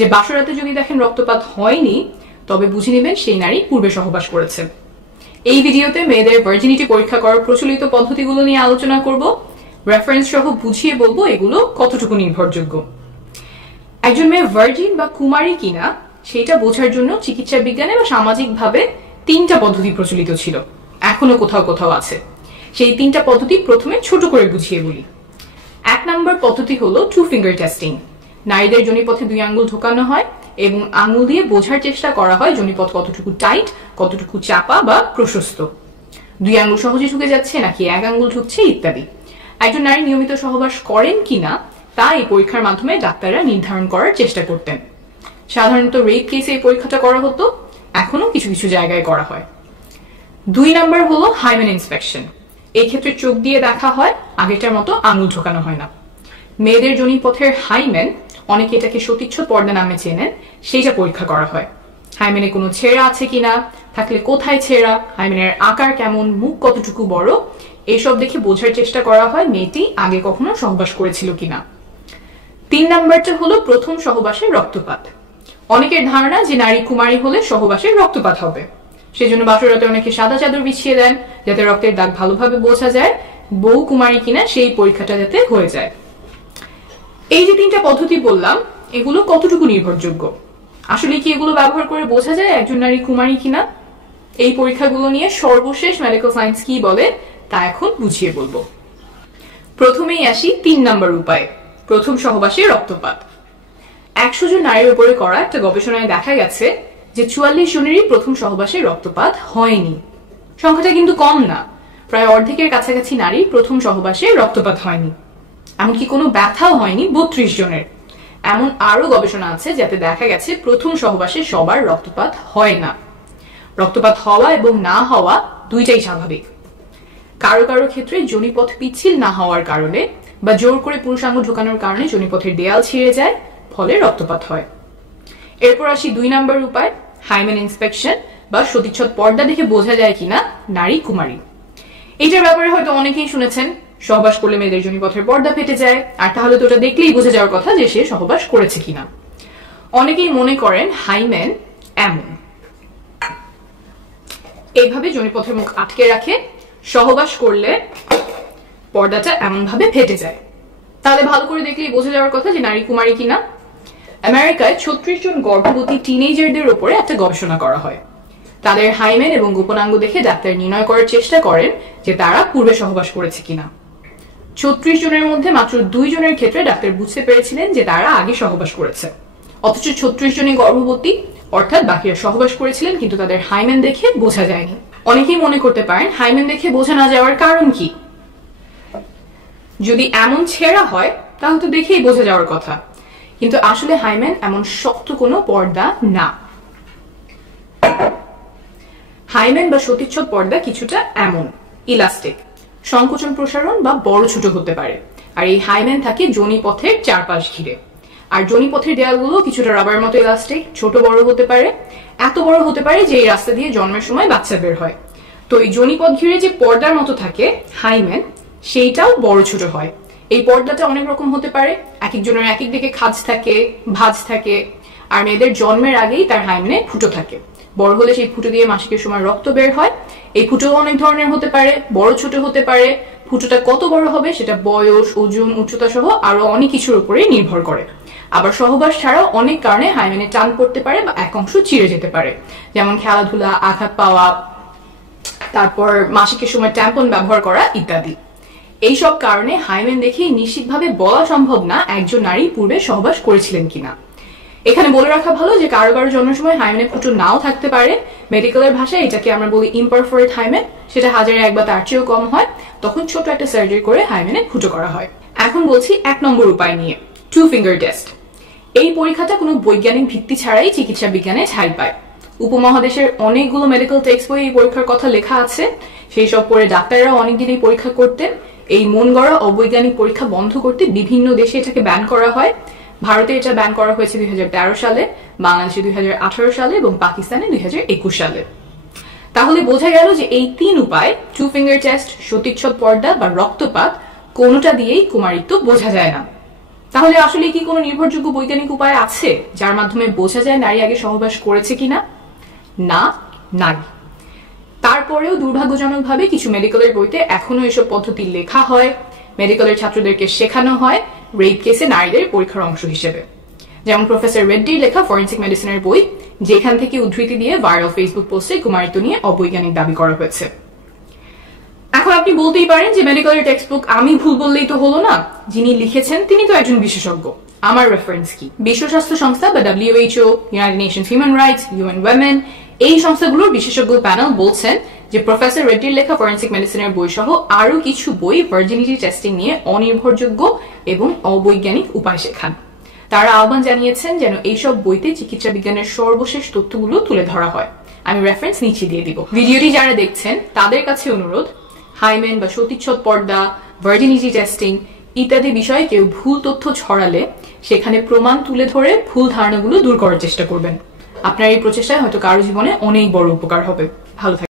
যে বাসরাতে যদি দেখেন রক্তপাত হয়নি তবে বুঝে নেবেন সেই নারী পূর্বে সহবাস করেছে। এই ভিডিওতে মেয়েদের ভার্জিনিটি পরীক্ষা করার প্রচলিত পদ্ধতিগুলো নিয়ে আলোচনা করব, রেফারেন্স সহ বুঝিয়ে বলবো এগুলো কতটুকু নির্ভরযোগ্য। একজন মেয়ে ভার্জিন বা কুমারী কিনা সেটা বোঝার জন্য চিকিৎসা বিজ্ঞানে বা সামাজিকভাবে 3টা পদ্ধতি প্রচলিত ছিল, এখনো কোথাও কোথাও আছে। সেই 3টা পদ্ধতি প্রথমে ছোট করে বুঝিয়ে বলি। 1 নম্বর পদ্ধতি হলো 2 ফিঙ্গার টেস্টিং। নারীদের যোনিপথে 2 আঙ্গুল ঢোকানো হয় এবং আঙ্গুল দিয়ে বোঝার চেষ্টা করা হয় যোনিপথ কতটুকু টাইট, কতটুকু চাপা বা প্রশস্ত, 2 আঙ্গুল সহজে ঢুকে যাচ্ছে নাকি 1 আঙ্গুল ঢুকছে ইত্যাদি। একজন নারী নিয়মিত সহবাস করেন কিনা তা এই পরীক্ষার মাধ্যমে ডাক্তাররা নির্ধারণ করার চেষ্টা করতেন। সাধারণত রেপ কেসে এই পরীক্ষাটা করা হতো, এখনো কিছু কিছু জায়গায় করা হয়। 2 নম্বর হলো হাইমেন ইন্সপেকশন। এই ক্ষেত্রে চোখ দিয়ে দেখা হয়, আগেটার মতো আঙুল ঢোকানো হয় না। মেয়েদের যোনিপথের হাইমেন, অনেকে এটাকে সতীচ্ছদ পর্দা নামে চেনেন, সেইটা পরীক্ষা করা হয়। হাইমেনে কোনো ছেঁড়া আছে কিনা, থাকলে কোথায় ছেঁড়া, হাইমেনের আকার কেমন, মুখ কতটুকু বড়, এইসব দেখে বোঝার চেষ্টা করা হয় মেয়েটি আগে কখনো সহবাস করেছিল কিনা। 3 নম্বরটা হলো প্রথম সহবাসের রক্তপাত। অনেকের ধারণা যে নারী কুমারী হলে সহবাসের রক্তপাত হবে, সেজন্য বাসরাতে অনেকে সাদা চাদর বিছিয়ে দেন যাতে রক্তের দাগ ভালোভাবে বোঝা যায় বউ কুমারী কিনা সেই পরীক্ষাটা যাতে হয়ে যায়। এই যে 3টা পদ্ধতি বললাম এগুলো কতটুকু নির্ভরযোগ্য, আসলে কি এগুলো ব্যবহার করে বোঝা যায় একজন নারী কুমারী কিনা? এই পরীক্ষাগুলো নিয়ে সর্বশেষ মেডিকেল সায়েন্স কি বলে তা এখন বুঝিয়ে বলবো। প্রথমেই আসি 3 নম্বর উপায়, প্রথম সহবাসে রক্তপাত। 100 জন নারীর উপরে করা একটা গবেষণায় দেখা গেছে যে 44 জনেরই প্রথম সহবাসে রক্তপাত হয়নি। সংখ্যাটা কিন্তু কম না, প্রায় অর্ধেকের কাছাকাছি নারী প্রথম সহবাসে রক্তপাত হয়নি। এমনকি কোনো ব্যথাও হয়নি 32 জনের। এমন আরো গবেষণা আছে যাতে দেখা গেছে প্রথম সহবাসে সবার রক্তপাত হয় না। রক্তপাত হওয়া এবং না হওয়া দুইটাই স্বাভাবিক। কারো কারো ক্ষেত্রে যোনিপথ পিচ্ছিল না হওয়ার কারণে বা জোর করে পুরুষাঙ্গ ঢোকানোর কারণে যোনিপথের দেয়াল ছিঁড়ে যায়, ফলে রক্তপাত হয়। এরপর আসি 2 নম্বর উপায়, হাইমেন ইন্সপেকশন বা সতীচ্ছদ পর্দা দেখে বোঝা যায় কিনা নারী কুমারী। এইটার ব্যাপারে হয়তো অনেকেই শুনেছেন সহবাস করলে মেয়েদের যোনিপথের পর্দা ফেটে যায়, আর তাহলে তো ওটা দেখলেই বোঝা যাওয়ার কথা যে সে সহবাস করেছে কিনা। অনেকেই মনে করেন হাইমেন এমন, এইভাবে যোনিপথের মুখ আটকে রাখে, সহবাস করলে পর্দাটা এমন ভাবে ফেটে যায়, তাহলে ভালো করে দেখলেই বোঝা যাওয়ার কথা যে নারী কুমারী কিনা। আমেরিকায় 36 জন গর্ভবতী টিনেজারদের উপরে একটা গবেষণা করা হয়। তাদের হাইমেন এবং গোপনাঙ্গ দেখে ডাক্তার নির্ণয় করার চেষ্টা করেন যে তারা পূর্বে সহবাস করেছে কিনা। 36 জনের মধ্যে মাত্র 2 জনের ক্ষেত্রে ডাক্তার বুঝতে পেরেছিলেন যে তারা আগে সহবাস করেছে, অথচ 36 জনই গর্ভবতী, অর্থাৎ বাকিরা সহবাস করেছিলেন কিন্তু তাদের হাইমেন দেখে বোঝা যায়নি। অনেকেই মনে করতে পারেন হাইমেন দেখে বোঝা না যাওয়ার কারণ কি? যদি এমন ছেঁড়া হয় তাহলে তো দেখেই বোঝা যাওয়ার কথা, কিন্তু আসলে হাইমেন এমন শক্ত কোনো পর্দা না। হাইমেন বা সতীচ্ছদ পর্দা কিছুটা এমন ইলাস্টিক, সংকোচন প্রসারণ বা বড় ছোট হতে পারে, আর এই হাইমেন থাকে যোনিপথের চারপাশ ঘিরে। আর যোনিপথের দেয়ালগুলো কিছুটা রাবার মতো ইলাস্টিক, ছোট বড় হতে পারে, এত বড় হতে পারে যে এই রাস্তা দিয়ে জন্মের সময় বাচ্চা বের হয়। তো এই যোনিপথ ঘিরে যে পর্দার মতো থাকে হাইমেন, সেইটাও বড় ছোট হয়। এই পর্দাটা অনেক রকম হতে পারে, এক একজনের এক এক দিকে খাঁজ থাকে, ভাঁজ থাকে, আর মেয়েদের জন্মের আগেই তার হাইমেনে ফুটো থাকে। বড় হলে সেই ফুটো দিয়ে মাসিকের সময় রক্ত বের হয়। এই ফুটো অনেক ধরনের হতে পারে, বড় ছোট হতে পারে। ফুটোটা কত বড় হবে সেটা বয়স, ওজন, উচ্চতা সহ আরো অনেক কিছুর উপরে নির্ভর করে। আবার সহবাস ছাড়াও অনেক কারণে হাইমেনে টান পড়তে পারে বা এক অংশ চিড়ে যেতে পারে, যেমন খেলাধুলা, আঘাত পাওয়া, তারপর মাসিকের সময় ট্যাম্পন ব্যবহার করা ইত্যাদি। এইসব কারণে হাইমেন দেখেই নিশ্চিতভাবে বলা সম্ভব না একজন নারী পূর্বে সহবাস করেছিলেন কিনা। এখানে বলে রাখা ভালো যে কারো কারো জন্মের সময় হাইমেনে ফুটো নাও থাকতে পারে। মেডিকেলের ভাষায় এটাকে আমরা বলি ইমপারফোরেট হাইমেন, সেটা 1000 বা তার চেয়েও কম হয়, তখন ছোট একটা সার্জারি করে হাইমেনে ফুটো করা হয়। এখন বলছি 1 নম্বর উপায় নিয়ে, 2 ফিঙ্গার টেস্ট। এই পরীক্ষাটা কোনো বৈজ্ঞানিক ভিত্তি ছাড়াই চিকিৎসা বিজ্ঞানে ছাই পায়। উপমহাদেশের অনেকগুলো মেডিকেল টেক্সট বই এই পরীক্ষার কথা লেখা আছে, সেই সব পড়ে ডাক্তাররা অনেকদিন এই পরীক্ষা করতেন। এই মন গড়া অবৈজ্ঞানিক পরীক্ষা বন্ধ করতে বিভিন্ন দেশে এটাকে ব্যান করা হয়। ভারতে এটা ব্যান করা হয়েছে 2013 সালে, বাংলাদেশে 2018 সালে এবং পাকিস্তানে 2021 সালে। তাহলে বোঝা গেল যে এই 3 উপায়, 2 ফিঙ্গার টেস্ট, সতীচ্ছদ পর্দা বা রক্তপাত, কোনোটা দিয়েই কুমারিত্ব বোঝা যায় না। তাহলে আসলে কি কোনো নির্ভরযোগ্য বৈজ্ঞানিক উপায় আছে যার মাধ্যমে বোঝা যায় নারী আগে সহবাস করেছে কিনা? না, নাই। তারপরেও দুর্ভাগ্যজনকভাবে কিছু মেডিকেলের বইতে এখনো এসব পদ্ধতি লেখা হয়, মেডিকেলের ছাত্রদেরকে শেখানো হয় রেপ কেসে নারীদের পরীক্ষার অংশ হিসেবে। যেমন প্রফেসর রেড্ডির লেখা ফরেন্সিক মেডিসিনের বই, যেখান থেকে উদ্ধৃতি দিয়ে ভাইরাল ফেসবুক পোস্টে কুমারিত্ব নিয়ে অবৈজ্ঞানিক দাবি করা হয়েছে। এখন আপনি বলতেই পারেন যে মেডিকেলের টেক্সট বুক আমি ভুল বললেই তো হলো না, যিনি লিখেছেন তিনি তো একজন বিশেষজ্ঞ, আমার রেফারেন্স কি? বিশ্ব স্বাস্থ্য সংস্থা বা WHO, United Nations human rights, UN Women, এই সংস্থাগুলোর বিশেষজ্ঞ প্যানেল বলছেন যে প্রফেসর রেড্ডির লেখা ফরেন্সিক মেডিসিনের বই সহ আরো কিছু বই ভার্জিনিটি টেস্টিং নিয়ে অনির্ভরযোগ্য এবং অবৈজ্ঞানিক উপায় শেখান। তারা আহ্বান জানিয়েছেন যেন এইসব বইতে চিকিৎসা বিজ্ঞানের সর্বশেষ তথ্যগুলো তুলে ধরা হয়। আমি রেফারেন্স নিচে দিয়ে দিব। ভিডিওটি যারা দেখছেন তাদের কাছে অনুরোধ, হাইমেন বা সতীচ্ছদ পর্দা, ভার্জিনিটি টেস্টিং ইত্যাদি বিষয়ে কেউ ভুল তথ্য ছড়ালে সেখানে প্রমাণ তুলে ধরে ভুল ধারণাগুলো দূর করার চেষ্টা করবেন। আপনার এই প্রচেষ্টায় হয়তো কারো জীবনে অনেক বড় উপকার হবে। ভালো থাকবেন।